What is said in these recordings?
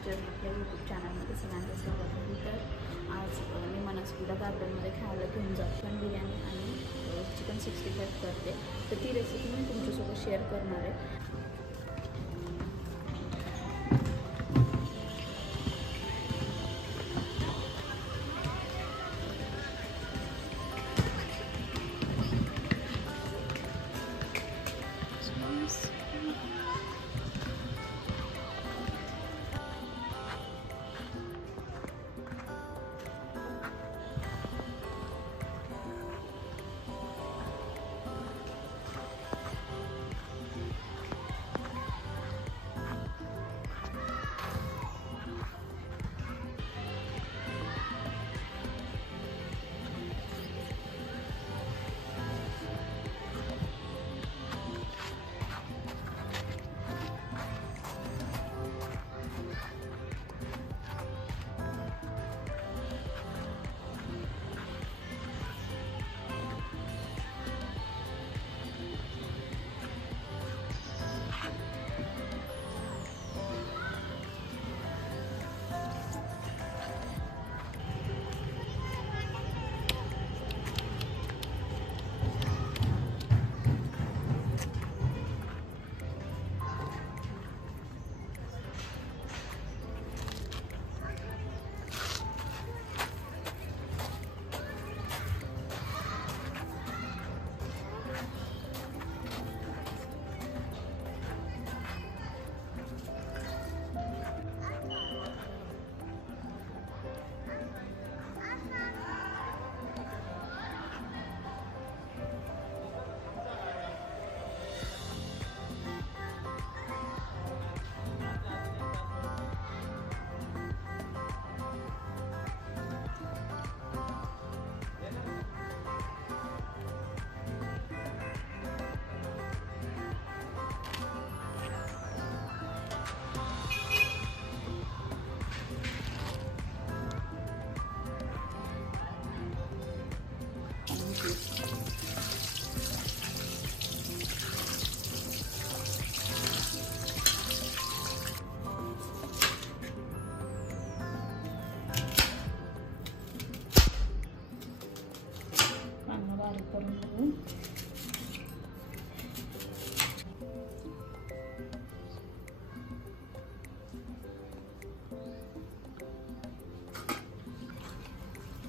माझ्या आपल्या यूट्यूब चॅनलमध्ये सगळ्यांचं स्वागत आहे. तर आज मी मनस्वीला गार्डनमध्ये खायला घेऊन जाते. चिकन बिर्याणी आणि चिकन 65 करते. तर ती रेसिपी मी तुमच्यासोबत शेअर करणार आहे.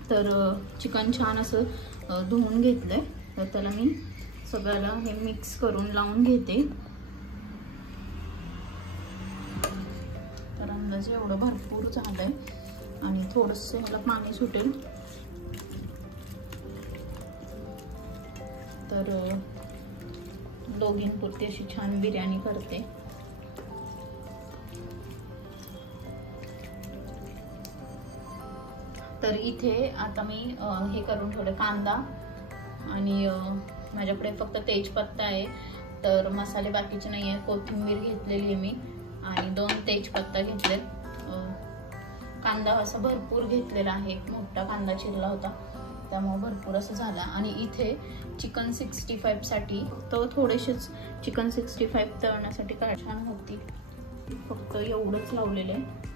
तर चिकन छान असं धुवून घेतलंय. तर त्याला मी सगळ्याला हे मिक्स करून लावून घेते. तर अंदाजे एवढं भरपूर झालंय आणि थोडंसं ह्याला पाणी सुटेल. तर दोघींपुरती अशी छान बिर्याणी करते. तर इथे आता मी हे करून ठेवलं कांदा आणि माझ्याकडे फक्त तेजपत्ता आहे. तर मसाले बाकीचे नाही आहे. कोथिंबीर घेतलेली आहे मी आणि 2 तेजपत्ता घेतले. कांदा असा भरपूर घेतलेला आहे. मोठा कांदा चिरला होता त्यामुळे भरपूर असं झाला. आणि इथे चिकन 65 साठी तर थोडेसेच चिकन 65 तळण्यासाठी काय छान होती. फक्त एवढंच लावलेलं आहे.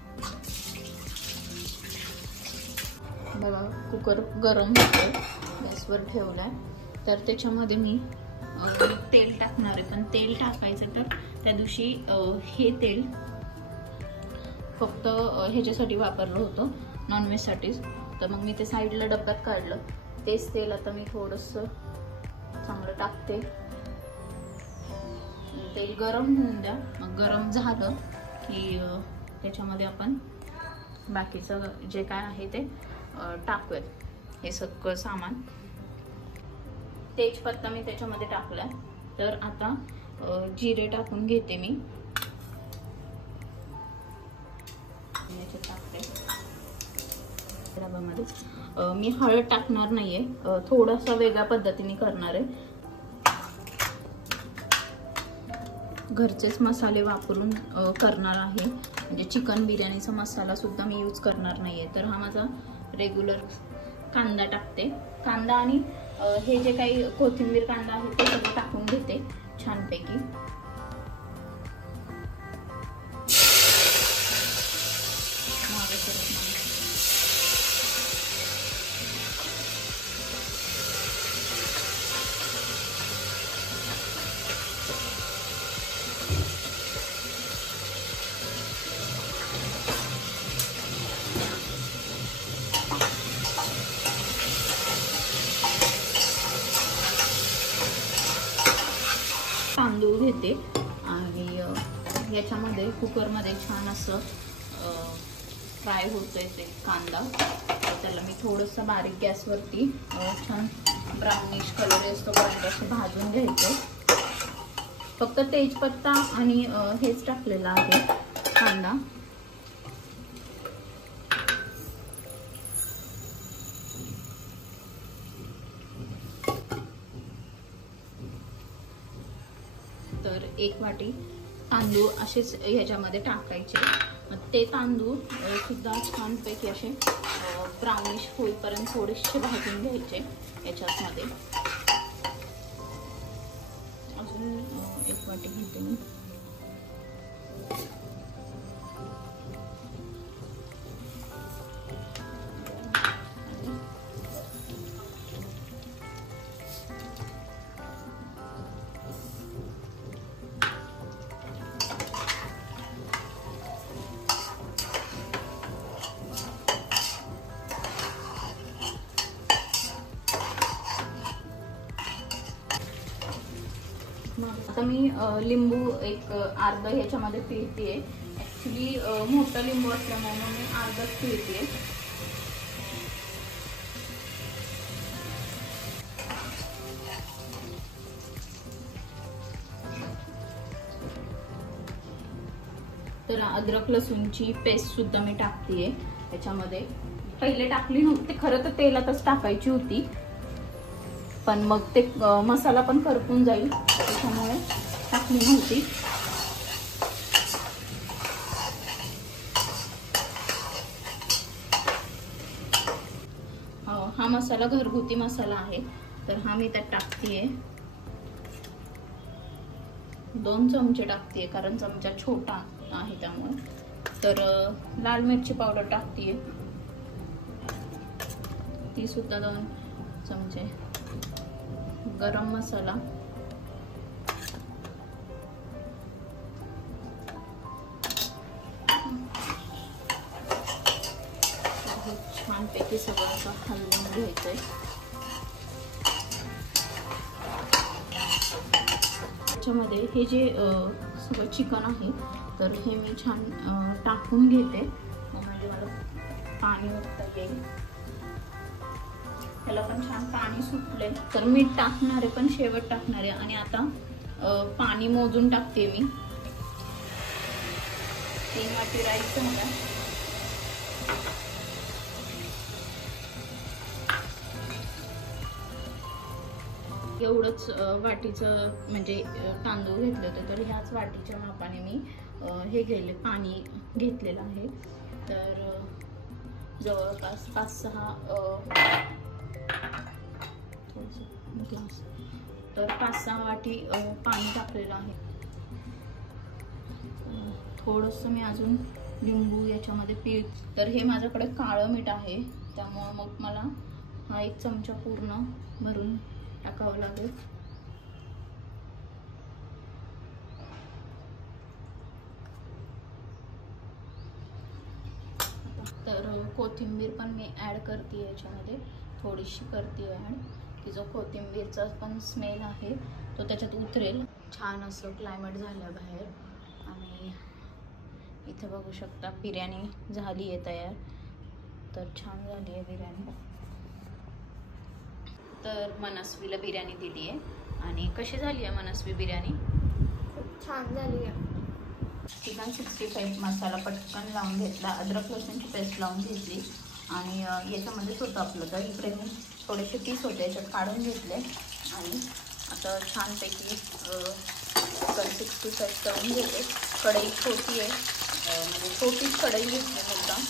बघा कुकर गरम होतोय, गॅसवर ठेवलाय. तर त्याच्यामध्ये मी तेल टाकणार आहे. पण तेल टाकायचं तर त्या दिवशी हे तेल फक्त ह्याच्यासाठी वापरलं होतं, नॉनव्हेजसाठीच. तर मग मी ते साईडला डब्यात काढलं. तेच तेल आता मी थोडंसं चांगलं टाकते. तेल गरम होऊन द्या. मग गरम झालं की त्याच्यामध्ये आपण बाकीचं जे काय आहे ते टाकूयात. हे सगळं सामान तेजपत्ता मी त्याच्यामध्ये टाकला. तर आता जिरे टाकून घेते मी. टाकते डब्यामध्ये. मी हळद टाकणार नाहीये, थोडासा वेगळ्या पद्धतीने करणार आहे. घरचेच मसाले वापरून करणार आहे. म्हणजे चिकन बिर्याणीचा मसाला सुद्धा मी यूज करणार नाहीये. तर हा माझा रेग्युलर कांदा टाकते. कांदा आणि हे जे काही कोथिंबीर कांदा आहे ते सगळं टाकून घेते छानपैकी. याच्यामध्ये कुकरमध्ये छान असं फ्राय होतंय ते कांदा. त्याला मी थोडंसं बारीक गॅसवरती छान ब्राउनिश कलर येतोपर्यंत असं भाजून घ्यायचं. फक्त तेजपत्ता आणि हेच टाकलेलं आहे कांदा. तर 1 वाटी तांदूळ असेच ह्याच्यामध्ये टाकायचे. मग ते तांदूळ सुद्धा छानपैकी असे ब्राउनिश होईपर्यंत थोडेसे भाजून घ्यायचे याच्यामध्ये. अजून 1 वाटी घेते मी. आता मी लिंबू एक अर्धा ह्याच्यामध्ये पिळतेय. ऍक्च्युली मोठं लिंबू असल्यामुळे मी अर्धाच पिळतेय. त्याला अद्रक लसूणची पेस्ट सुद्धा मी टाकतेय याच्यामध्ये. पहिले टाकली नव्हती, खरं तर तेलातच टाकायची होती, पण मग ते मसाला पण करपून जाईल त्याच्यामुळे टाकली नव्हती. हा मसाला घरगुती मसाला आहे, तर हा मी त्यात टाकतेय. 2 चमचे टाकतेय कारण चमचा छोटा आहे त्यामुळे. तर लाल मिरची पावडर टाकतेय, ती सुद्धा 2 चमचे. गरम मसाला, छानपैकी सगळं असं हलवून घ्यायचंय. त्याच्यामध्ये हे जे सगळं चिकन आहे तर हे मी छान टाकून घेते, म्हणजे मला पाणी ओतता येईल. त्याला पण छान पाणी सुटले. तर मीठ टाकणार आहे, पण शेवट टाकणार आहे. आणि आता पाणी मोजून टाकते मी. 3 वाटी राईस झाला. एवढंच वाटीचं म्हणजे तांदूळ घेतले होते, तर ह्याच वाटीच्या मापाने मी हे घेतले पाणी घेतलेलं आहे. तर जवळपास 5-6 ग्लास, तर 5-6 वाटी पाणी टाकलेलं आहे. थोडंसं मी अजून लिंबू याच्यामध्ये पिळ. तर हे माझ्याकडे काळं मीठ आहे, त्यामुळे मग मला हा 1 चमचा पूर्ण भरून टाकावं लागेल. तर कोथिंबीर पण मी ॲड करते याच्यामध्ये, थोडीशी करते ॲड, की जो कोथिंबीरचा पण स्मेल आहे तो त्याच्यात उतरेल. छान असं क्लायमेट झालं बाहेर. आणि इथे बघू शकता बिर्याणी झाली आहे तयार. तर छान झाली आहे बिर्याणी. तर मनस्वीला बिर्याणी दिली आहे. आणि कशी झाली आहे मनस्वी बिर्याणी? खूप छान झाली आहे. चिकन 65 मसाला पटकन लावून घेतला, अद्रक लसूणची पेस्ट लावून घेतली. आणि याच्यामध्येच होतं आपलं. तर इकडे मी थोडेसे पीस होते याच्यात काढून घेतले. आणि आता छानपैकी चिकन 65 तळून घेते. कढई छोटी आहे, म्हणजे छोटीच कढई घेतली मुद्दाम,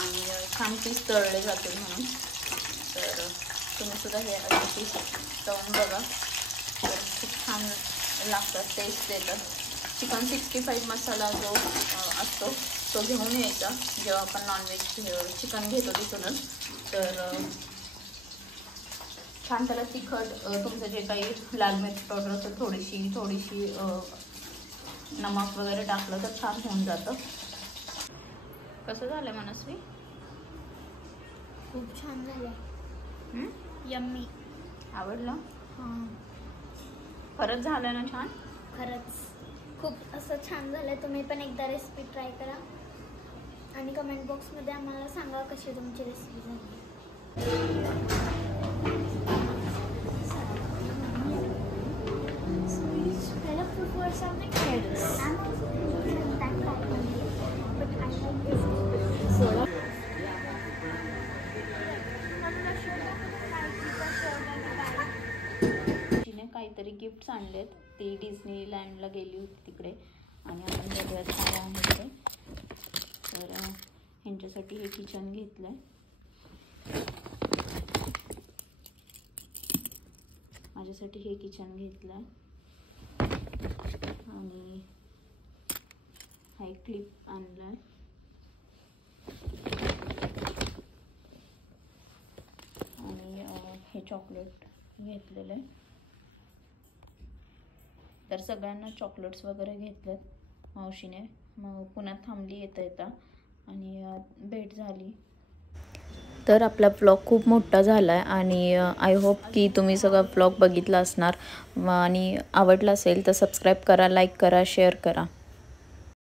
आणि छान पीस तळले जातील म्हणून. तर तुम्ही सुद्धा हे असे पीस तळून बघा, तर खूप छान लागतात, टेस्ट देतात. चिकन 65 मसाला जो असतो तो घेऊन यायचा जेव्हा आपण नॉनव्हेज चिकन घेतो तिथूनच. तर छान त्याला तिखट, तुमचं जे काही लाल मिरची पावडर असेल थोडीशी नमक वगैरे टाकलं तर छान होऊन जातं. कसं झालं मनस्वी? खूप छान झालं. यम्मी. आवडलं? हां, खरंच झालं ना छान? खरंच. खूप असं छान झालं. तुम्ही पण एकदा रेसिपी ट्राय करा आणि कमेंट बॉक्समध्ये आम्हाला सांगा कशी तुमची रेसिपी झाली. Hello, for something else. I'm also thinking that type only, but I like this. Soda. तिने काहीतरी गिफ्ट्स आणलेत. ती डिझनीलँडला गेली होती तिकडे आणि आपण बघूयात काय आहे ते. तर ह्यांच्यासाठी हे किचन घेतलंय. माझ्यासाठी हे किचन घेतलंय आणि हा एक क्लिप आणलाय. आणि हे चॉकलेट घेतलेलं आहे. तर सगळ्यांना चॉकलेट्स वगैरे घेतलेत मावशीने. मग पुण्यात थांबली येता येता आणि भेट झाली. तर आपला व्लॉग खूप मोठा झाला आहे आणि आय होप की तुम्ही सगळा व्लॉग बघितला असणार आणि आवडला असेल तर सबस्क्राईब करा, लाईक करा, शेअर करा.